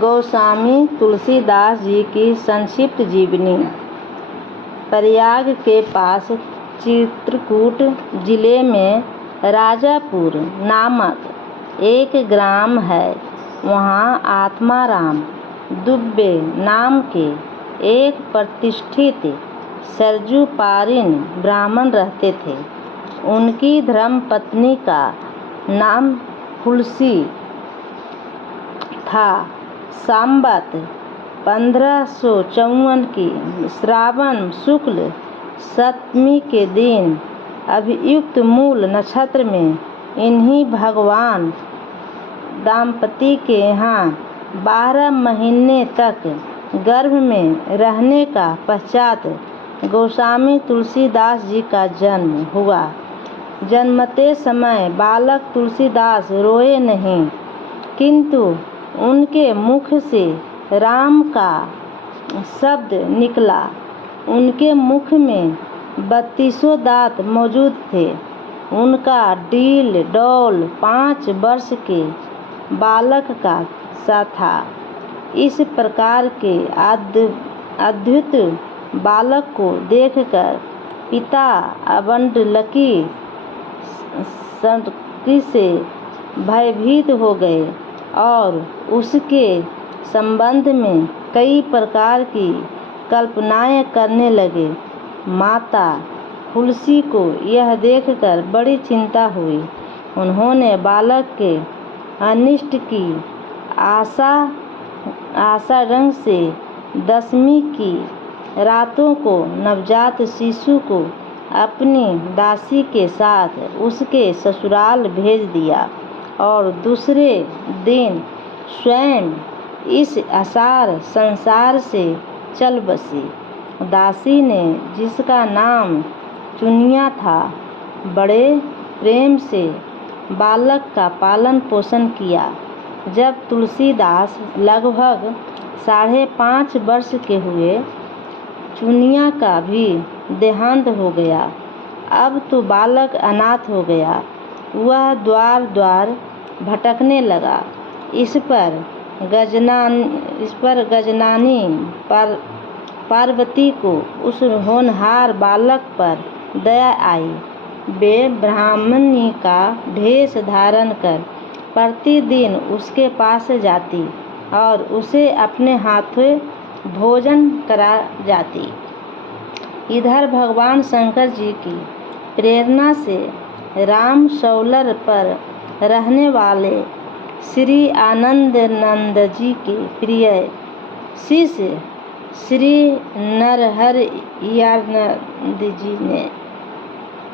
गोस्वामी तुलसीदास जी की संक्षिप्त जीवनी। प्रयाग के पास चित्रकूट जिले में राजापुर नामक एक ग्राम है। वहाँ आत्माराम दुबे नाम के एक प्रतिष्ठित सरजूपारिन ब्राह्मण रहते थे। उनकी धर्मपत्नी का नाम तुलसी था। संवत 1554 की श्रावण शुक्ल सप्तमी के दिन अभियुक्त मूल नक्षत्र में इन्हीं भगवान दंपति के यहाँ 12 महीने तक गर्भ में रहने का पश्चात गोस्वामी तुलसीदास जी का जन्म हुआ। जन्मते समय बालक तुलसीदास रोए नहीं, किंतु उनके मुख से राम का शब्द निकला। उनके मुख में 32 दांत मौजूद थे। उनका डील डौल 5 वर्ष के बालक का सा था। इस प्रकार के अद्भुत बालक को देखकर पिता अबंडलकी से भयभीत हो गए और उसके संबंध में कई प्रकार की कल्पनाएं करने लगे। माता तुलसी को यह देखकर बड़ी चिंता हुई। उन्होंने बालक के अनिष्ट की आशा रंग से 10वीं की रातों को नवजात शिशु को अपनी दासी के साथ उसके ससुराल भेज दिया और दूसरे दिन स्वयं इस असार संसार से चल बसी। दासी ने, जिसका नाम चुनिया था, बड़े प्रेम से बालक का पालन पोषण किया। जब तुलसीदास लगभग 5.5 वर्ष के हुए, चुनिया का भी देहांत हो गया। अब तो बालक अनाथ हो गया। वह द्वार द्वार भटकने लगा। इस पर गजनानी पार्वती को उस होनहार बालक पर दया आई। वे ब्राह्मणी का भेष धारण कर प्रतिदिन उसके पास जाती और उसे अपने हाथों भोजन करा जाती। इधर भगवान शंकर जी की प्रेरणा से राम शौलर पर रहने वाले श्री आनंदानंद जी के प्रिय शिष्य श्री नरहरियानंद जी ने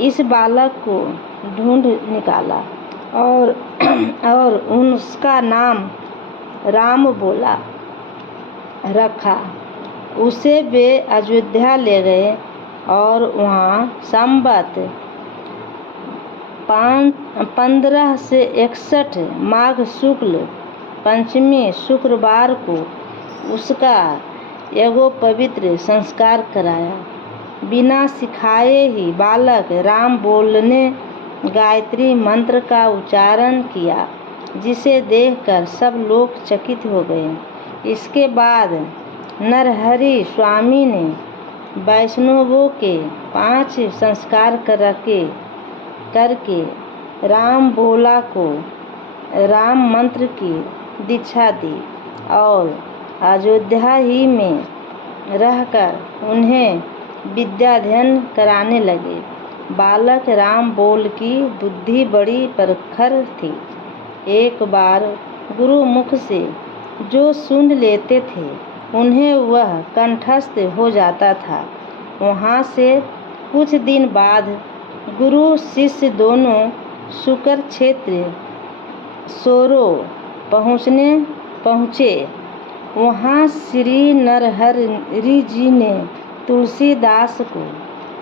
इस बालक को ढूंढ निकाला और उसका नाम राम बोला रखा। उसे वे अयोध्या ले गए और वहाँ संवत 1561 माघ शुक्ल पंचमी शुक्रवार को उसका एगो पवित्र संस्कार कराया। बिना सिखाए ही बालक राम बोलने गायत्री मंत्र का उच्चारण किया, जिसे देखकर सब लोग चकित हो गए। इसके बाद नरहरि स्वामी ने वैष्णवों के 5 संस्कार करके राम बोला को राम मंत्र की दीक्षा दी और अयोध्या ही में रहकर उन्हें विद्याध्ययन कराने लगे। बालक राम बोल की बुद्धि बड़ी प्रखर थी। एक बार गुरु मुख से जो सुन लेते थे, उन्हें वह कंठस्थ हो जाता था। वहाँ से कुछ दिन बाद गुरु शिष्य दोनों शुकर क्षेत्र सोरो पहुँचे। वहाँ श्री नरहरि जी ने तुलसीदास को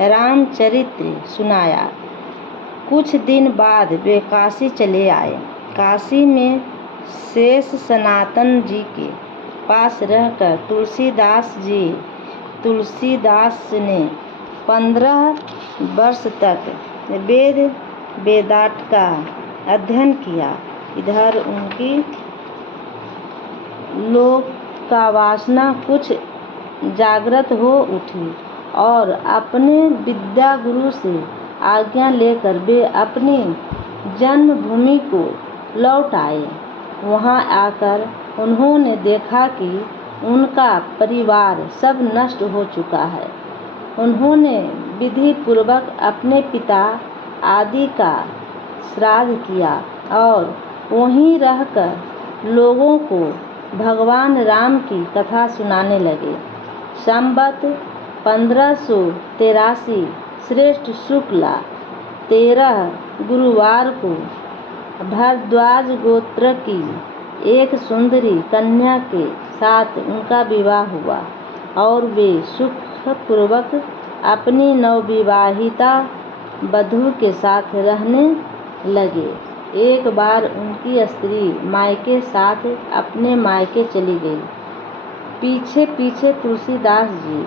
रामचरित्र सुनाया। कुछ दिन बाद वे काशी चले आए। काशी में शेष सनातन जी के पास रहकर तुलसीदास ने 15 वर्ष तक वेदांत का अध्ययन किया। इधर लोक का वासना कुछ जागृत हो उठी और अपने विद्या गुरु से आज्ञा लेकर वे अपनी जन्मभूमि को लौट आए। वहाँ आकर उन्होंने देखा कि उनका परिवार सब नष्ट हो चुका है। उन्होंने विधि पूर्वक अपने पिता आदि का श्राद्ध किया और वहीं रहकर लोगों को भगवान राम की कथा सुनाने लगे। संवत 1583 श्रेष्ठ शुक्ला 13 गुरुवार को भारद्वाज गोत्र की एक सुंदरी कन्या के साथ उनका विवाह हुआ और वे सुखपूर्वक अपनी नवविवाहिता वधू के साथ रहने लगे। एक बार उनकी स्त्री मायके साथ अपने मायके चली गई। पीछे पीछे तुलसीदास जी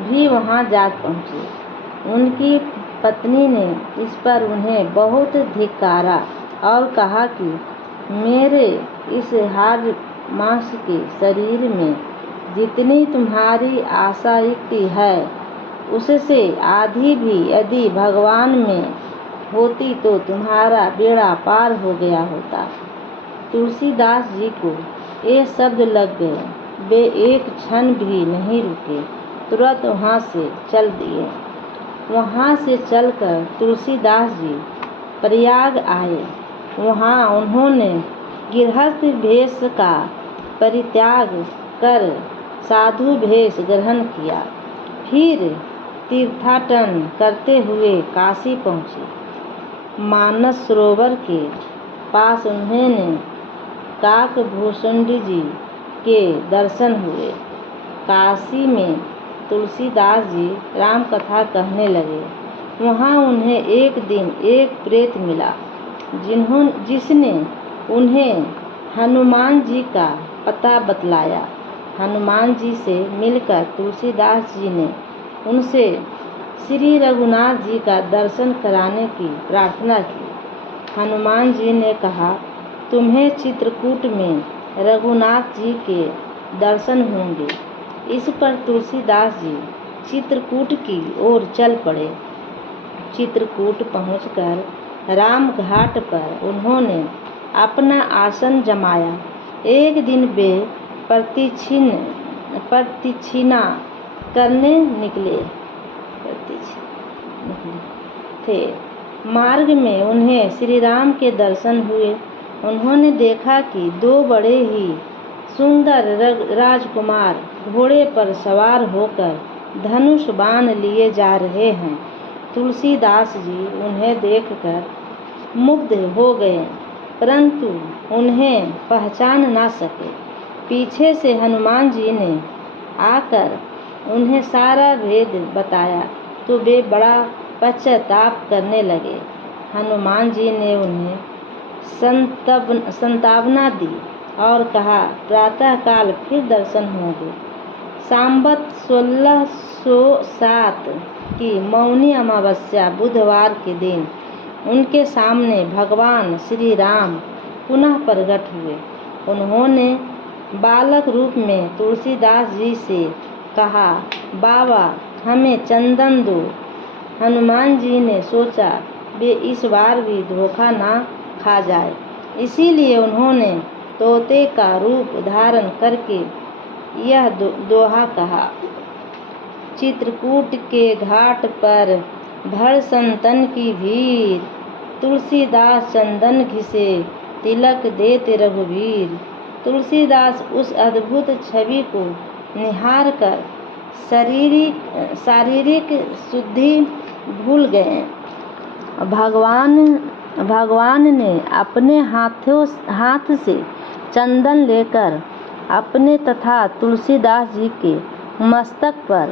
भी वहां जा पहुँचे। उनकी पत्नी ने इस पर उन्हें बहुत धिक्कारा और कहा कि मेरे इस हाड़ मांस के शरीर में जितनी तुम्हारी आशा युक्ति है उससे आधी भी यदि भगवान में होती तो तुम्हारा बेड़ा पार हो गया होता। तुलसीदास जी को ये शब्द लग गए। वे एक क्षण भी नहीं रुके, तुरंत वहाँ से चल दिए। वहाँ से चलकर तुलसीदास जी प्रयाग आए। वहाँ उन्होंने गृहस्थ भेष का परित्याग कर साधु भेष ग्रहण किया। फिर तीर्थाटन करते हुए काशी पहुँचे। मानस सरोवर के पास उन्होंने काकभूषुंडी जी के दर्शन हुए। काशी में तुलसीदास जी राम कथा कहने लगे। वहाँ उन्हें एक दिन एक प्रेत मिला जिसने उन्हें हनुमान जी का पता बतलाया। हनुमान जी से मिलकर तुलसीदास जी ने उनसे श्री रघुनाथ जी का दर्शन कराने की प्रार्थना की। हनुमान जी ने कहा, तुम्हें चित्रकूट में रघुनाथ जी के दर्शन होंगे। इस पर तुलसीदास जी चित्रकूट की ओर चल पड़े। चित्रकूट पहुंचकर राम घाट पर उन्होंने अपना आसन जमाया। एक दिन वे प्रतिछिना करने निकले थे। मार्ग में उन्हें श्री राम के दर्शन हुए। उन्होंने देखा कि दो बड़े ही सुंदर राजकुमार घोड़े पर सवार होकर धनुष बाण लिए जा रहे हैं। तुलसीदास जी उन्हें देखकर मुग्ध हो गए, परंतु उन्हें पहचान ना सके। पीछे से हनुमान जी ने आकर उन्हें सारा भेद बताया तो वे बड़ा पश्चाताप करने लगे। हनुमान जी ने उन्हें संतावना दी और कहा, प्रातःकाल फिर दर्शन होंगे। संवत 1607 की मौनी अमावस्या बुधवार के दिन उनके सामने भगवान श्री राम पुनः प्रकट हुए। उन्होंने बालक रूप में तुलसीदास जी से कहा, बाबा हमें चंदन दो। हनुमान जी ने सोचा वे इस बार भी धोखा ना खा जाए, इसीलिए उन्होंने तोते का रूप धारण करके यह दोहा कहा, चित्रकूट के घाट पर भर संतन की भीड़, तुलसीदास चंदन घिसे तिलक देते रघुवीर। तुलसीदास उस अद्भुत छवि को निहार कर शारीरिक शुद्धि भूल गए। भगवान ने अपने हाथ से चंदन लेकर अपने तथा तुलसीदास जी के मस्तक पर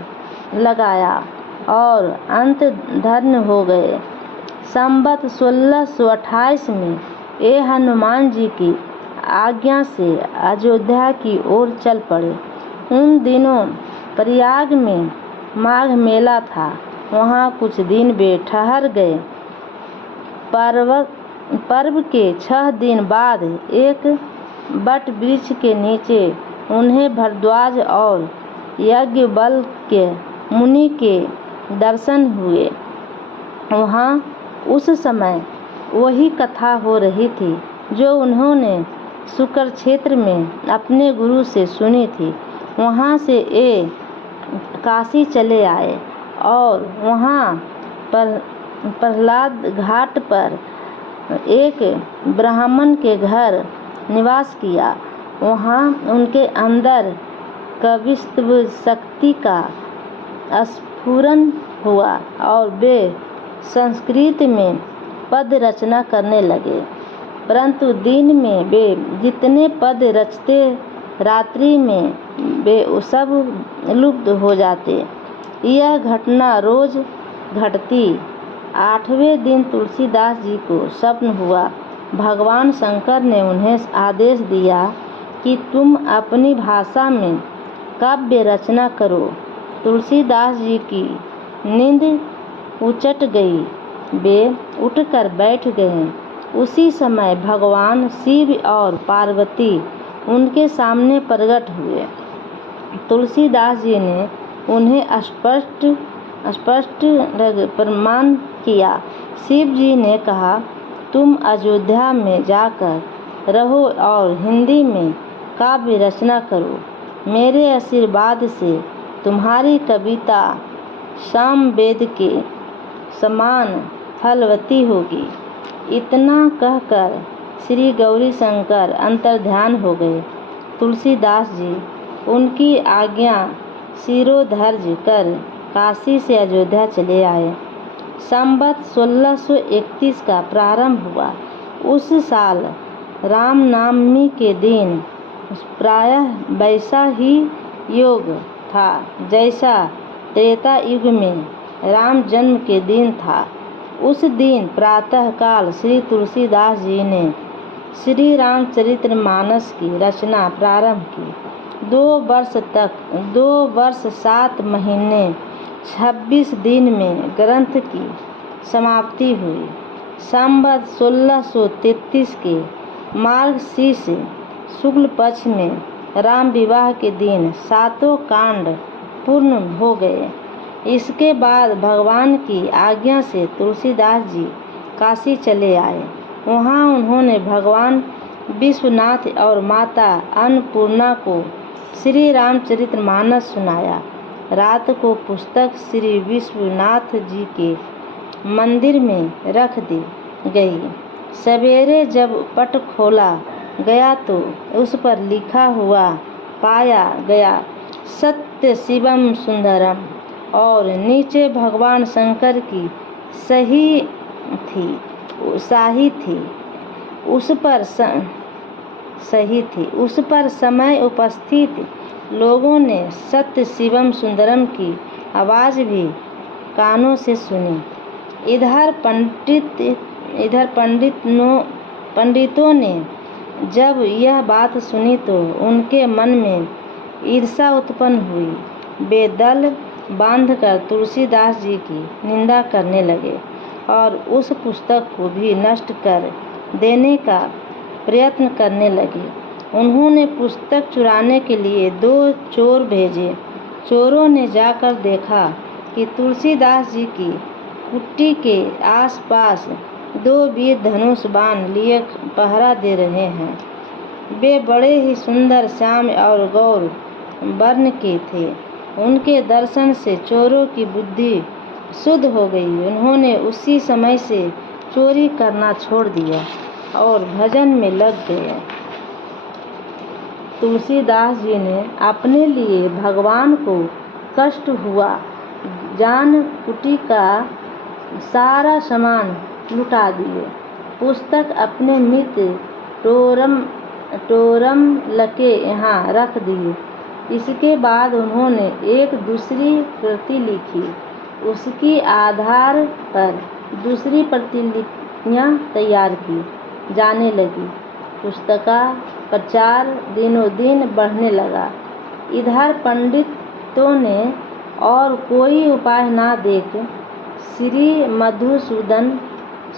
लगाया और अंत धन्य हो गए। संवत 1628 में ये हनुमान जी की आज्ञा से अयोध्या की ओर चल पड़े। उन दिनों प्रयाग में माघ मेला था। वहाँ कुछ दिन वे ठहर गए। पर्व के 6 दिन बाद एक बट वृक्ष के नीचे उन्हें भरद्वाज और याज्ञवल्क्य मुनि के दर्शन हुए। वहाँ उस समय वही कथा हो रही थी जो उन्होंने शुक्र क्षेत्र में अपने गुरु से सुनी थी। वहाँ से ये काशी चले आए और वहाँ प्रहलाद घाट पर एक ब्राह्मण के घर निवास किया। वहाँ उनके अंदर कवित्व शक्ति का स्फुरन हुआ और वे संस्कृत में पद रचना करने लगे, परंतु दिन में वे जितने पद रचते रात्रि में वे सब लुप्त हो जाते। यह घटना रोज घटती। 8वें दिन तुलसीदास जी को स्वप्न हुआ। भगवान शंकर ने उन्हें आदेश दिया कि तुम अपनी भाषा में काव्य रचना करो। तुलसीदास जी की नींद उचट गई। वे उठकर बैठ गए। उसी समय भगवान शिव और पार्वती उनके सामने प्रकट हुए। तुलसीदास जी ने उन्हें स्पष्ट प्रमाण किया। शिव जी ने कहा, तुम अयोध्या में जाकर रहो और हिंदी में काव्य रचना करो। मेरे आशीर्वाद से तुम्हारी कविता सामवेद के समान फलवती होगी। इतना कहकर श्री गौरी शंकर अंतर्ध्यान हो गए। तुलसीदास जी उनकी आज्ञा शिरोधार्य कर काशी से अयोध्या चले आए। संवत 1631 का प्रारंभ हुआ। उस साल रामनवमी के दिन प्रायः वैसा ही योग था जैसा त्रेता युग में राम जन्म के दिन था। उस दिन प्रातःकाल श्री तुलसीदास जी ने श्री रामचरितमानस की रचना प्रारंभ की। 2 वर्ष 7 महीने 26 दिन में ग्रंथ की समाप्ति हुई। संवत 1633 के मार्गशीर्ष शुक्ल पक्ष में राम विवाह के दिन 7 कांड पूर्ण हो गए। इसके बाद भगवान की आज्ञा से तुलसीदास जी काशी चले आए। वहाँ उन्होंने भगवान विश्वनाथ और माता अन्नपूर्णा को श्री रामचरितमानस सुनाया। रात को पुस्तक श्री विश्वनाथ जी के मंदिर में रख दी गई। सवेरे जब पट खोला गया तो उस पर लिखा हुआ पाया गया, सत्य शिवम सुंदरम, और नीचे भगवान शंकर की शाही थी। उस पर समय उपस्थित लोगों ने सत्य शिवम सुंदरम की आवाज़ भी कानों से सुनी। इधर पंडितों ने जब यह बात सुनी तो उनके मन में ईर्ष्या उत्पन्न हुई। वे दल बांधकर तुलसीदास जी की निंदा करने लगे और उस पुस्तक को भी नष्ट कर देने का प्रयत्न करने लगे। उन्होंने पुस्तक चुराने के लिए 2 चोर भेजे। चोरों ने जाकर देखा कि तुलसीदास जी की कुटी के आसपास 2 वीर धनुष बाण लिए पहरा दे रहे हैं। वे बड़े ही सुंदर श्याम और गौर वर्ण के थे। उनके दर्शन से चोरों की बुद्धि शुद्ध हो गई। उन्होंने उसी समय से चोरी करना छोड़ दिया और भजन में लग गए। तुलसीदास जी ने अपने लिए भगवान को कष्ट हुआ जान कुटी का सारा सामान लुटा दिए। पुस्तक अपने मित्र टोरम लके यहाँ रख दिए। इसके बाद उन्होंने एक दूसरी प्रति लिखी। उसकी आधार पर दूसरी प्रतिलिपियाँ तैयार की जाने लगी। पुस्तक का प्रचार दिनों दिन बढ़ने लगा। इधर पंडितों ने और कोई उपाय न देख श्री मधुसूदन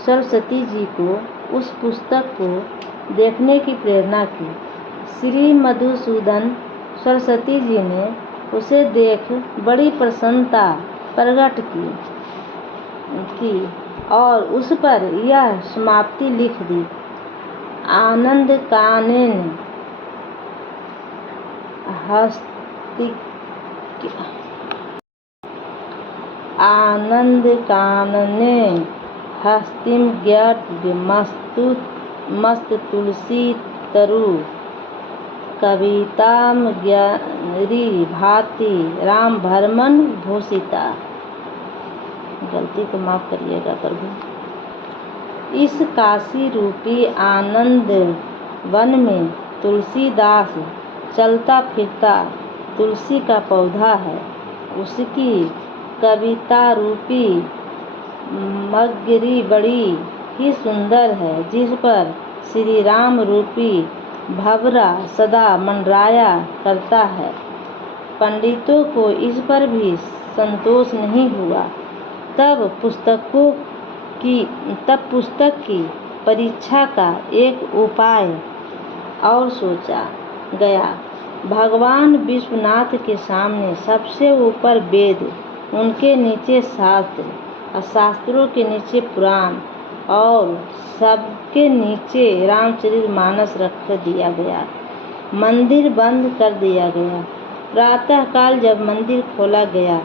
सरस्वती जी को उस पुस्तक को देखने की प्रेरणा की। श्री मधुसूदन सरस्वती जी ने उसे देख बड़ी प्रसन्नता प्रकट की और उस पर यह समाप्ति लिख दी। आनंद कानन हस्तिम ज्ञात मस्त तुलसी तरु कविताम ज्ञरी भाति राम भरमन भूषिता। गलती को माफ करिएगा प्रभु। इस काशी रूपी आनंद वन में तुलसीदास चलता फिरता तुलसी का पौधा है। उसकी कविता रूपी मगरी बड़ी ही सुंदर है, जिस पर श्री राम रूपी भंवरा सदा मंडराया करता है। पंडितों को इस पर भी संतोष नहीं हुआ। तब पुस्तक की परीक्षा का एक उपाय और सोचा गया। भगवान विश्वनाथ के सामने सबसे ऊपर वेद, उनके नीचे शास्त्र और शास्त्रों के नीचे पुराण और सबके नीचे रामचरितमानस रख दिया गया। मंदिर बंद कर दिया गया। प्रातःकाल जब मंदिर खोला गया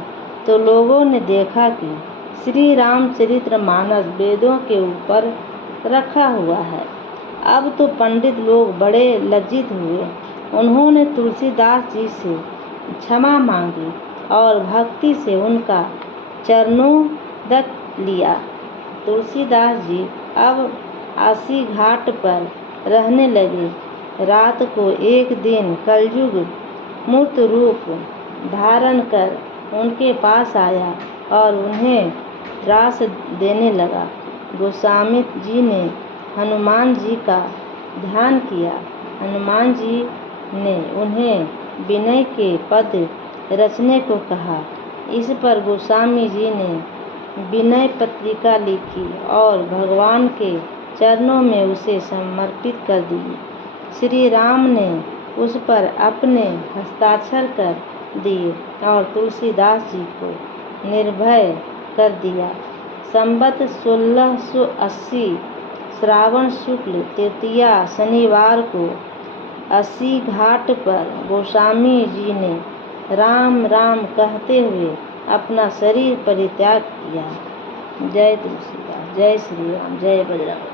तो लोगों ने देखा कि श्री रामचरितमानस वेदों के ऊपर रखा हुआ है। अब तो पंडित लोग बड़े लज्जित हुए। उन्होंने तुलसीदास जी से क्षमा मांगी और भक्ति से उनका चरणोदक लिया। तुलसीदास जी अब आसी घाट पर रहने लगे। रात को एक दिन कलयुग मूर्त रूप धारण कर उनके पास आया और उन्हें त्रास देने लगा। गोस्वामी जी ने हनुमान जी का ध्यान किया। हनुमान जी ने उन्हें विनय के पद रचने को कहा। इस पर गोस्वामी जी ने विनय पत्रिका लिखी और भगवान के चरणों में उसे समर्पित कर दी। श्री राम ने उस पर अपने हस्ताक्षर कर दिए और तुलसीदास जी को निर्भय कर दिया। संवत 1680 श्रावण शुक्ल तृतीया शनिवार को अस्सी घाट पर गोस्वामी जी ने राम राम कहते हुए अपना शरीर परित्याग किया। जय तुलसीदास, जय श्री राम, जय बजरंग।